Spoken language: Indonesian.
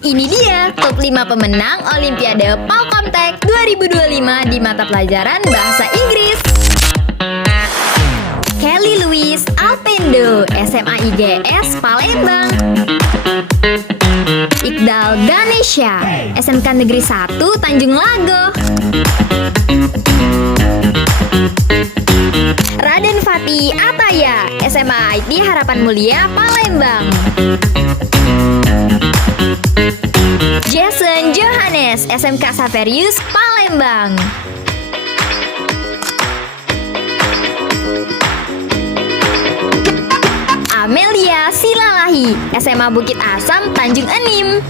Ini dia top 5 pemenang Olimpiade Palkomtek 2025 di mata pelajaran Bahasa Inggris. Kelly Louise Alpendo, SMA IGS Palembang. Iqdal Ganesha, SMK Negeri 1 Tanjung Lago. Raden Fatih Ataya, SMA IT Harapan Mulia Palembang. Jason Johannes, SMK Saverius Palembang. Amelia Silalahi, SMA Bukit Asam Tanjung Enim.